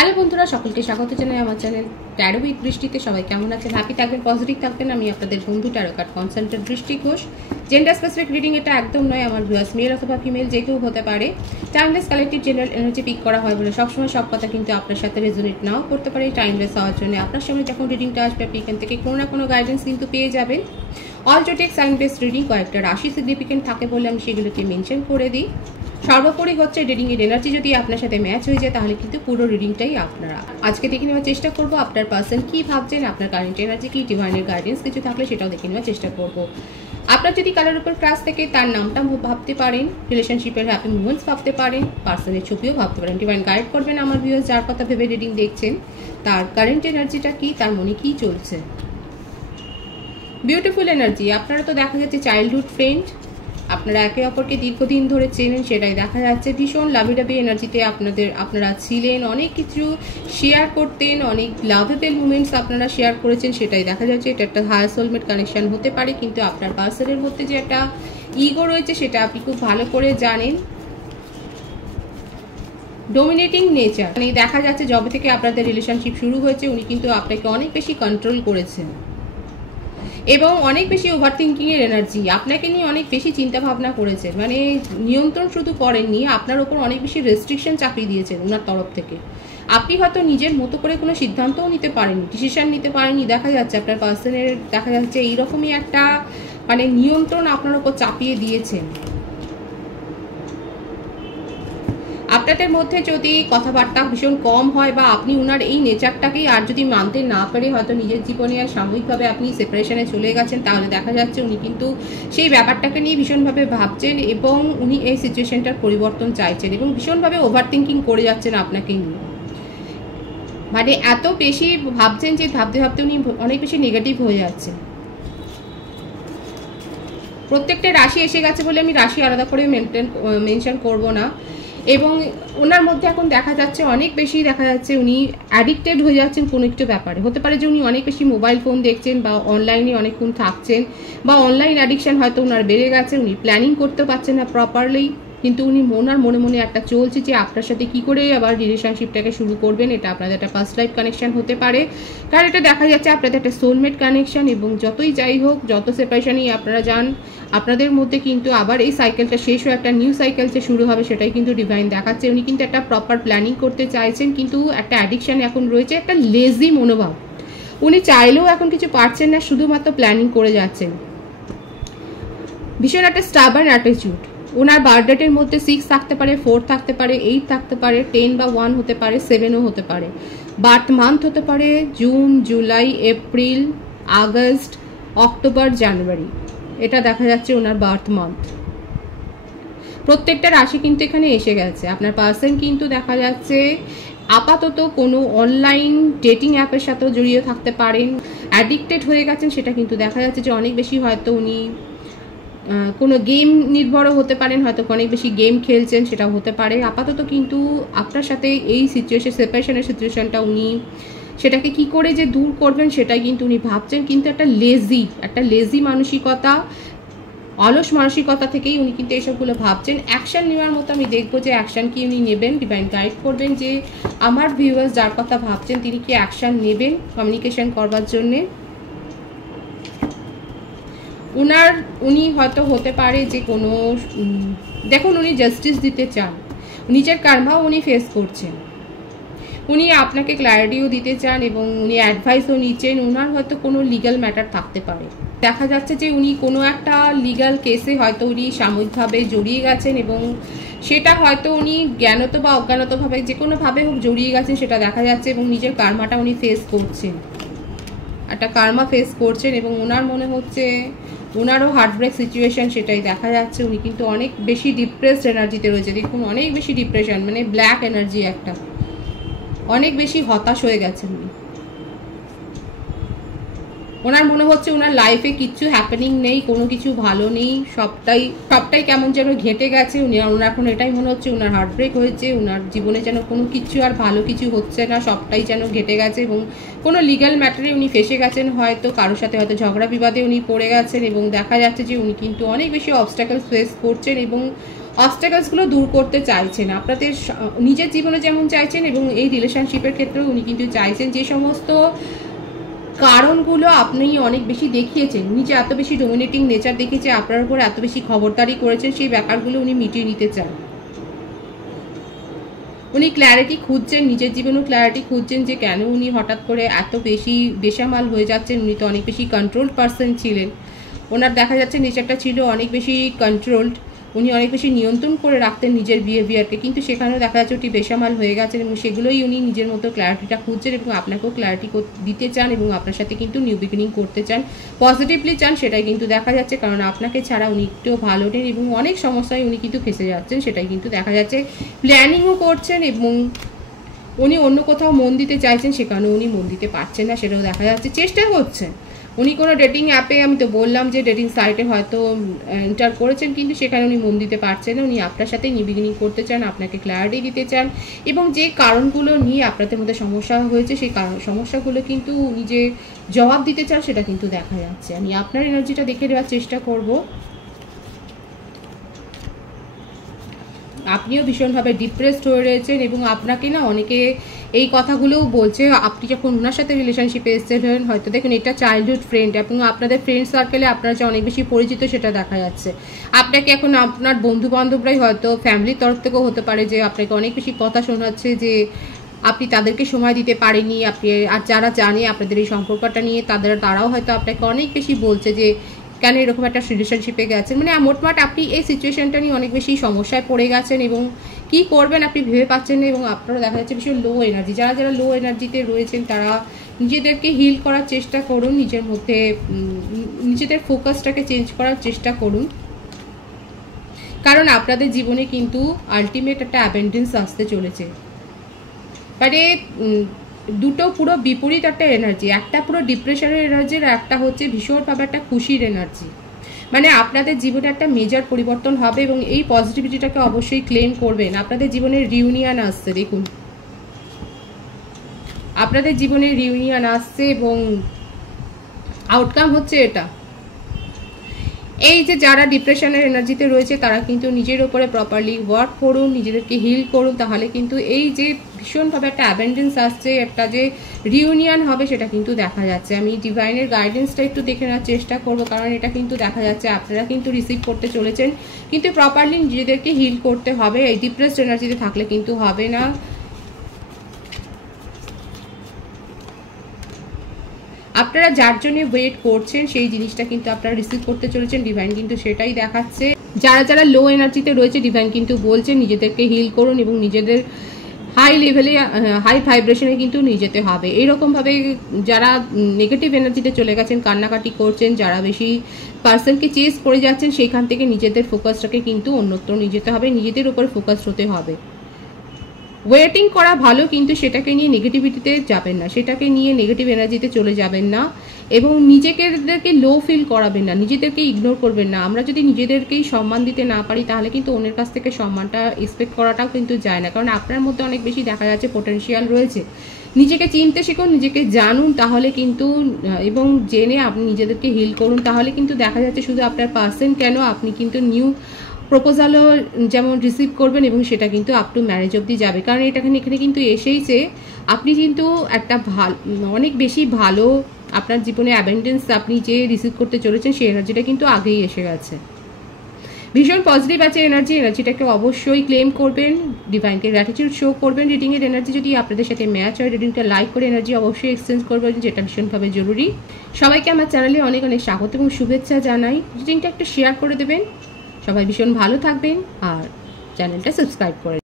Hello বন্ধুরা, সকলকে স্বাগত জানাই আমার চ্যানেল ট্যারো উইথ বৃষ্টিতে। সবাই কেমন আছেন? হ্যাপি থাকবেন, পজিটিভ থাকবেন। আমি আপনাদের বন্ধু ট্যারো কার্ড কনসালটেন্ট বৃষ্টি ঘোষ। জেন্ডার স্পেসিফিক রিডিং এটা একদম নয়। আমার ভিউয়ার্স মেল অথবা ফিমেল যে কেউ হতে পারে। Timeless collective general energy pick করা হয় বলে সবসময় সব কথা কিন্তু আপনার সাথে রেজোনেট নাও করতে পারে। টাইমলেস হওয়ার জন্য আপনার সামনে যখন রিডিংটা আসবে আপনি এখান থেকে কোনো না কোনো গাইডেন্স কিন্তু পেয়ে যাবেন। অলজোটেক সাইন বেসড রিডিং কয়েকটা রাশি সিগনিফিকেন্ট থাকে বলে আমি সেগুলোকে মেনশন করে দিই। সর্বোপরি হচ্ছে রিডিংয়ের এনার্জি যদি আপনার সাথে ম্যাচ হয়ে যায় তাহলে কিন্তু পুরো রিডিংটাই আপনারা। আজকে দেখে নেওয়ার চেষ্টা করবো আপনার পার্সন কী ভাবছেন, আপনার কারেন্ট এনার্জি কি, ডিভাইনের গাইডেন্স কিছু থাকলে সেটাও দেখে নেওয়ার চেষ্টা করবো। আপনার যদি কালার উপর ক্রাশ থেকে তার নামটা ভাবতে পারেন, রিলেশনশিপের হ্যাপি মুভমেন্টস ভাবতে পারেন, পার্সনের ছবিও ভাবতে পারেন। ডিভাইন গাইড করবেন আমার ভিউয়ার্স যার কথা ভেবে রিডিং দেখছেন, তার কারেন্ট এনার্জিটা কি, তার মনে কি চলছে। Beautiful energy. আপনারা তো দেখা যাচ্ছে চাইল্ডহুড ফ্রেন্ড, আপনারা একে অপরকে দীর্ঘদিন ধরে চেনেন, সেটাই দেখা যাচ্ছে। ভীষণ লাভিডাবি এনার্জিতে আপনারা ছিলেন, অনেক কিছু শেয়ার করতেন, অনেক লাভেবল মুমেন্টস আপনারা শেয়ার করেছেন, সেটাই দেখা যাচ্ছে। এটা একটা হায়ার সোলমেট কানেকশন হতে পারে, কিন্তু আপনার পার্সনের মধ্যে যে একটা ইগো রয়েছে সেটা আপনি খুব ভালো করে জানেন। ডোমিনেটিং নেচার, মানে দেখা যাচ্ছে যবে থেকে আপনাদের রিলেশনশিপ শুরু হয়েছে উনি কিন্তু আপনাকে অনেক বেশি কন্ট্রোল করেছেন এবং অনেক বেশি ওভার থিঙ্কিংয়ের এনার্জি, আপনাকে নিয়ে অনেক বেশি চিন্তা ভাবনা করেছেন। মানে নিয়ন্ত্রণ শুধু করেননি, আপনার ওপর অনেক বেশি রেস্ট্রিকশন চাপিয়ে দিয়েছেন ওনার তরফ থেকে। আপনি হয়তো নিজের মতো করে কোনো সিদ্ধান্তও নিতে পারেননি, ডিসিশন নিতে পারেননি। দেখা যাচ্ছে আপনার পার্সনের দেখা যাচ্ছে এইরকমই একটা মানে নিয়ন্ত্রণ আপনার ওপর চাপিয়ে দিয়েছেন। আপনাদের মধ্যে যদি কথাবার্তা ভীষণ কম হয় বা আপনি উনার এই নেচারটাকেই আর যদি মানতে না পারে হয়তো নিজের জীবনে আর সাময়িকভাবে আপনি সেপারেশনে চলে গেছেন, তাহলে দেখা যাচ্ছে উনি কিন্তু সেই ব্যাপারটাকে নিয়ে ভীষণভাবে ভাবছেন এবং উনি এই সিচুয়েশনটার পরিবর্তন চাইছেন এবং ভীষণভাবে ওভার থিঙ্কিং করে যাচ্ছেন আপনাকে নিয়ে। মানে এত বেশি ভাবছেন যে ভাবতে ভাবতে উনি অনেক বেশি নেগেটিভ হয়ে যাচ্ছেন। প্রত্যেকটা রাশি এসে গেছে বলে আমি রাশি আলাদা করে মেনশন করব না। এবং ওনার মধ্যে এখন দেখা যাচ্ছে অনেক বেশি দেখা যাচ্ছে উনি অ্যাডিক্টেড হয়ে যাচ্ছেন কোনো একটু ব্যাপারে। হতে পারে যে উনি অনেক বেশি মোবাইল ফোন দেখছেন বা অনলাইনে অনেকক্ষণ থাকছেন বা অনলাইন অ্যাডিকশন হয়তো ওনার বেড়ে গেছে, উনি প্ল্যানিং করতে পারছেন না প্রপারলি, কিন্তু উনি ওনার মনে মনে একটা চলছে যে আপনার সাথে কি করে আবার রিলেশনশিপটাকে শুরু করবেন। এটা আপনাদের একটা ফার্স্ট লাইফ কানেকশন হতে পারে, কারণ এটা দেখা যাচ্ছে আপনাদের একটা সোলমেট কানেকশন। এবং যতই যাই হোক, যত সেপারেশনই আপনারা যান, আপনাদের মধ্যে কিন্তু আবার এই সাইকেলটা শেষ হয়ে একটা নিউ সাইকেল যে শুরু হবে সেটাই কিন্তু ডিভাইন দেখাচ্ছে। উনি কিন্তু একটা প্রপার প্ল্যানিং করতে চাইছেন, কিন্তু একটা অ্যাডিকশন এখন রয়েছে, একটা লেজি মনোভাব। উনি চাইলেও এখন কিছু পারছেন না, শুধুমাত্র প্ল্যানিং করে যাচ্ছেন। ভীষণ একটা স্টাবার্ন অ্যাটিটিউড। ওনার বার্থডেটের মধ্যে 6 থাকতে পারে, 4 থাকতে পারে, 8 থাকতে পারে, 10 বা 1 হতে পারে, 7ও হতে পারে। বার্থ মান্থ হতে পারে June, July, April, August, October, January. এটা দেখা যাচ্ছে ওনার বার্থ মান্থ। প্রত্যেকটা রাশি কিন্তু এখানে এসে গেছে। আপনার পার্সন কিন্তু দেখা যাচ্ছে আপাতত কোনো অনলাইন ডেটিং অ্যাপের সাথেও জড়িয়ে থাকতে পারেন, অ্যাডিক্টেড হয়ে গেছেন। সেটা কিন্তু দেখা যাচ্ছে যে অনেক বেশি হয়তো উনি কোনো গেম নির্ভরও হতে পারেন, হয়তো অনেক বেশি গেম খেলছেন, সেটাও হতে পারে। আপাতত কিন্তু আপনার সাথে এই সেপারেশনের সিচুয়েশনটা উনি সেটাকে কি করে যে দূর করবেন সেটাই কিন্তু উনি ভাবছেন। কিন্তু একটা লেজি মানসিকতা, অলস মানসিকতা থেকেই উনি কিন্তু এসবগুলো ভাবছেন। অ্যাকশন নেওয়ার মতো আমি দেখবো যে অ্যাকশন কি উনি নেবেন। ডিভাইন গাইড করবেন যে আমার ভিউয়ার্স যার কথা ভাবছেন তিনি কি অ্যাকশন নেবেন কমিউনিকেশন করবার জন্যে। উনি হয়তো হতে পারে যে কোনো দেখুন উনি জাস্টিস দিতে চান, নিজের কার্মাও উনি ফেস করছেন, উনি আপনাকে ক্ল্যারিটিও দিতে চান এবং উনি অ্যাডভাইসও নিচ্ছেন। ওনার হয়তো কোনো লিগ্যাল ম্যাটার থাকতে পারে, দেখা যাচ্ছে যে উনি কোনো একটা লিগ্যাল কেসে হয়তো উনি সাময়িকভাবে জড়িয়ে গেছেন এবং সেটা হয়তো উনি জ্ঞানত বা অজ্ঞানতভাবে যে কোনোভাবে হোক জড়িয়ে গেছেন, সেটা দেখা যাচ্ছে এবং নিজের কার্মাটা উনি ফেস করছেন, একটা কার্মা ফেস করছেন এবং ওনার মনে হচ্ছে ওনারও হার্টব্রেক সিচুয়েশন, সেটাই দেখা যাচ্ছে। উনি কিন্তু অনেক বেশি ডিপ্রেসড এনার্জিতে রয়েছে। দেখুন অনেক বেশি ডিপ্রেশন, মানে ব্ল্যাক এনার্জি একটা, অনেক বেশি হতাশ হয়ে গেছেন উনি। ওনার মনে হচ্ছে ওনার লাইফে কিচ্ছু হ্যাপেনিং নেই, কোনো কিছু ভালো নেই, সবটাই কেমন যেন ঘেঁটে গেছে। ওনার এখন এটাই মনে হচ্ছে ওনার হার্টব্রেক হয়েছে, ওনার জীবনে যেন কোনো কিছু আর ভালো কিছু হচ্ছে না, সবটাই যেন ঘেঁটে গেছে এবং কোনো লিগ্যাল ম্যাটারে উনি ফেসে গেছেন, হয়তো কারোর সাথে হয়তো ঝগড়া বিবাদে উনি পড়ে গেছেন এবং দেখা যাচ্ছে যে উনি কিন্তু অনেক বেশি অবস্ট্যাকল ফেস করছেন এবং অবস্টাকলসগুলো দূর করতে চাইছেন, আপনাদের নিজের জীবনে যেমন চাইছেন এবং এই রিলেশনশিপের ক্ষেত্রেও উনি কিন্তু চাইছেন যে সমস্ত কারণগুলো আপনি অনেক বেশি দেখিয়েছেন, নিজে এত বেশি ডোমিনেটিং নেচার দেখিয়েছে, আপনার উপর এত বেশি খবরদারি করেছেন, সেই ব্যাপারগুলো উনি মিটিয়ে নিতে চান। উনি ক্ল্যারিটি খুঁজছেন, নিজের জীবনেও ক্ল্যারিটি খুঁজছেন যে কেন উনি হঠাৎ করে এত বেশি বেসামাল হয়ে যাচ্ছেন। উনি তো অনেক বেশি কন্ট্রোলড পারসন ছিলেন, ওনার দেখা যাচ্ছে নেচারটা ছিল অনেক বেশি কন্ট্রোলড, উনি অনেক বেশি নিয়ন্ত্রণ করে রাখতেন নিজের বিহেভিয়ারকে, কিন্তু সেখানেও দেখা যাচ্ছে ওটি বেসামাল হয়ে গেছেন এবং সেগুলোই উনি নিজের মতো ক্ল্যারিটিটা খুঁজছেন এবং আপনাকেও ক্ল্যারিটি দিতে চান এবং আপনার সাথে কিন্তু নিউ বিগিনিং করতে চান, পজিটিভলি চান, সেটাই কিন্তু দেখা যাচ্ছে। কারণ আপনাকে ছাড়া উনি একটু ভালো নেন এবং অনেক সমস্যায় উনি কিন্তু ফেসে যাচ্ছেন, সেটাই কিন্তু দেখা যাচ্ছে। প্ল্যানিংও করছেন এবং উনি অন্য কোথাও মন দিতে চাইছেন, সেখানেও উনি মন দিতে পারছেন না, সেটাও দেখা যাচ্ছে। চেষ্টা করছেন উনি কোনো ডেটিং অ্যাপে, আমি তো বললাম যে ডেটিং সাইটে হয়তো এন্টার করেছেন, কিন্তু সেখানে উনি মন দিতে পারছেন না। উনি আপনার সাথে নিউ বিগিনিং করতে চান, আপনাকে ক্ল্যারিটি দিতে চান এবং যে কারণগুলো নিয়ে আপনাদের মধ্যে সমস্যা হয়েছে সেই সমস্যাগুলো কিন্তু উনি যে জবাব দিতে চান সেটা কিন্তু দেখা যাচ্ছে। আমি আপনার এনার্জিটা দেখে দেওয়ার চেষ্টা করব। আপনিও ভীষণভাবে ডিপ্রেসড হয়ে রয়েছেন এবং আপনাকে না অনেকে এই কথাগুলোও বলছে, আপনি যখন ওনার সাথে রিলেশনশিপে এসেছেন, হয়তো দেখুন এটা চাইল্ডহুড ফ্রেন্ড এবং আপনাদের ফ্রেন্ড সার্কেলে আপনারা যে অনেক বেশি পরিচিত সেটা দেখা যাচ্ছে। আপনাকে এখন আপনার বন্ধু বান্ধবরাই হয়তো ফ্যামিলির তরফ থেকেও হতে পারে যে আপনাকে অনেক বেশি কথা শোনাচ্ছে যে আপনি তাদেরকে সময় দিতে পারেননি, আপনি আর যারা জানে আপনাদের এই সম্পর্কটা নিয়ে তারাও হয়তো আপনাকে অনেক বেশি বলছে যে কেন এরকম একটা রিলেশনশিপে গেছেন, মানে মোটমাট আপনি এই সিচুয়েশনটা নিয়ে অনেক বেশি সমস্যায় পড়ে গেছেন এবং কি করবেন আপনি ভেবে পাচ্ছেন না এবং আপনারা দেখা যাচ্ছে ভীষণ লো এনার্জি। যারা লো এনার্জিতে রয়েছেন তারা নিজেদেরকে হিল করার চেষ্টা করুন, নিজের মধ্যে নিজেদের ফোকাসটাকে চেঞ্জ করার চেষ্টা করুন, কারণ আপনাদের জীবনে কিন্তু আলটিমেট একটা অ্যাবেন্ডেন্স আসতে চলেছে। মানে দুটো পুরো বিপরীত একটা এনার্জি, একটা পুরো ডিপ্রেশনের এনার্জি আর একটা হচ্ছে ভীষণভাবে একটা খুশির এনার্জি। মানে আপনাদের জীবনে একটা মেজর পরিবর্তন হবে এবং এই পজিটিভিটিটাকে অবশ্যই ক্লেম করবেন। আপনাদের জীবনে রিউনিয়ন আসছে, দেখুন আপনাদের জীবনে রিউনিয়ন আসছে এবং আউটকাম হচ্ছে এটা। এই যে যারা ডিপ্রেশনের এনার্জিতে রয়েছে তারা কিন্তু নিজের উপরে প্রপারলি ওয়ার্ক করুন, নিজেদেরকে হিল করুন, তাহলে কিন্তু এই যে ভীষণভাবে একটা অ্যাবেন্ডেন্স আসছে, একটা যে রিউনিয়ন হবে সেটা কিন্তু দেখা যাচ্ছে। আমি ডিভাইনের গাইডেন্সটা একটু দেখে নেওয়ার চেষ্টা করব, কারণ এটা কিন্তু দেখা যাচ্ছে আপনারা কিন্তু রিসিভ করতে চলেছেন, কিন্তু প্রপারলি নিজেদেরকে হিল করতে হবে। এই ডিপ্রেসড এনার্জিতে থাকলে কিন্তু হবে না। আপনারা যার জন্য ওয়েট করছেন সেই জিনিসটা কিন্তু আপনারা রিসিভ করতে চলেছেন, ডিভাইন কিন্তু সেটাই দেখাচ্ছে। যারা লো এনার্জিতে রয়েছে ডিভাইন কিন্তু বলছেন নিজেদেরকে হিল করুন এবং নিজেদের হাই লেভেলে হাই ভাইব্রেশনে কিন্তু নিয়ে যেতে হবে। এইরকমভাবে যারা নেগেটিভ এনার্জিতে চলে গেছেন, কান্নাকাটি করছেন, যারা বেশি পার্সনকে চেস করে যাচ্ছেন, সেইখান থেকে নিজেদের ফোকাসটাকে কিন্তু অন্যত্র নিয়ে যেতে হবে, নিজেদের উপর ফোকাস হতে হবে। ওয়েটিং করা ভালো, কিন্তু সেটাকে নিয়ে নেগেটিভিটিতে যাবেন না, সেটাকে নিয়ে নেগেটিভ এনার্জিতে চলে যাবেন না এবং নিজেদেরকে লো ফিল করাবেন না, নিজেদেরকে ইগনোর করবেন না। আমরা যদি নিজেদেরকেই সম্মান দিতে না পারি তাহলে কিন্তু অন্যের কাছ থেকে সম্মানটা এক্সপেক্ট করাটাও কিন্তু যায় না, কারণ আপনার মধ্যে অনেক বেশি দেখা যাচ্ছে পোটেনশিয়াল রয়েছে। নিজেকে চিনতে শিখুন, নিজেকে জানুন, তাহলে কিন্তু এবং জেনে আপনি নিজেদেরকে হিল করুন, তাহলে কিন্তু দেখা যাচ্ছে শুধু আপনার পার্সন কেন, আপনি কিন্তু নিউ প্রপোজালও যেমন রিসিভ করবেন এবং সেটা কিন্তু আপ টু ম্যারেজ অবধি যাবে। কারণ এখানে কিন্তু এসেইছে আপনি কিন্তু একটা অনেক বেশি ভালো আপনার জীবনে অ্যাবেন্ডেন্স আপনি যে রিসিভ করতে চলেছেন সেই এনার্জিটা কিন্তু আগেই এসে গেছে। ভীষণ পজিটিভ আছে এনার্জিটাকে অবশ্যই ক্লেম করবেন, ডিভাইনকে গ্র্যাটিটিউড শো করবেন। রিডিংয়ের এনার্জি যদি আপনাদের সাথে ম্যাচ হয় রিডিংটা লাইক করে এনার্জি অবশ্যই এক্সচেঞ্জ করবেন, যেটা ভীষণভাবে জরুরি। সবাইকে আমার চ্যানেলে অনেক অনেক স্বাগত এবং শুভেচ্ছা জানাই। রিডিংটা একটু শেয়ার করে দেবেন, সবাই ভীষণ ভালো থাকবেন আর চ্যানেলটা সাবস্ক্রাইব করে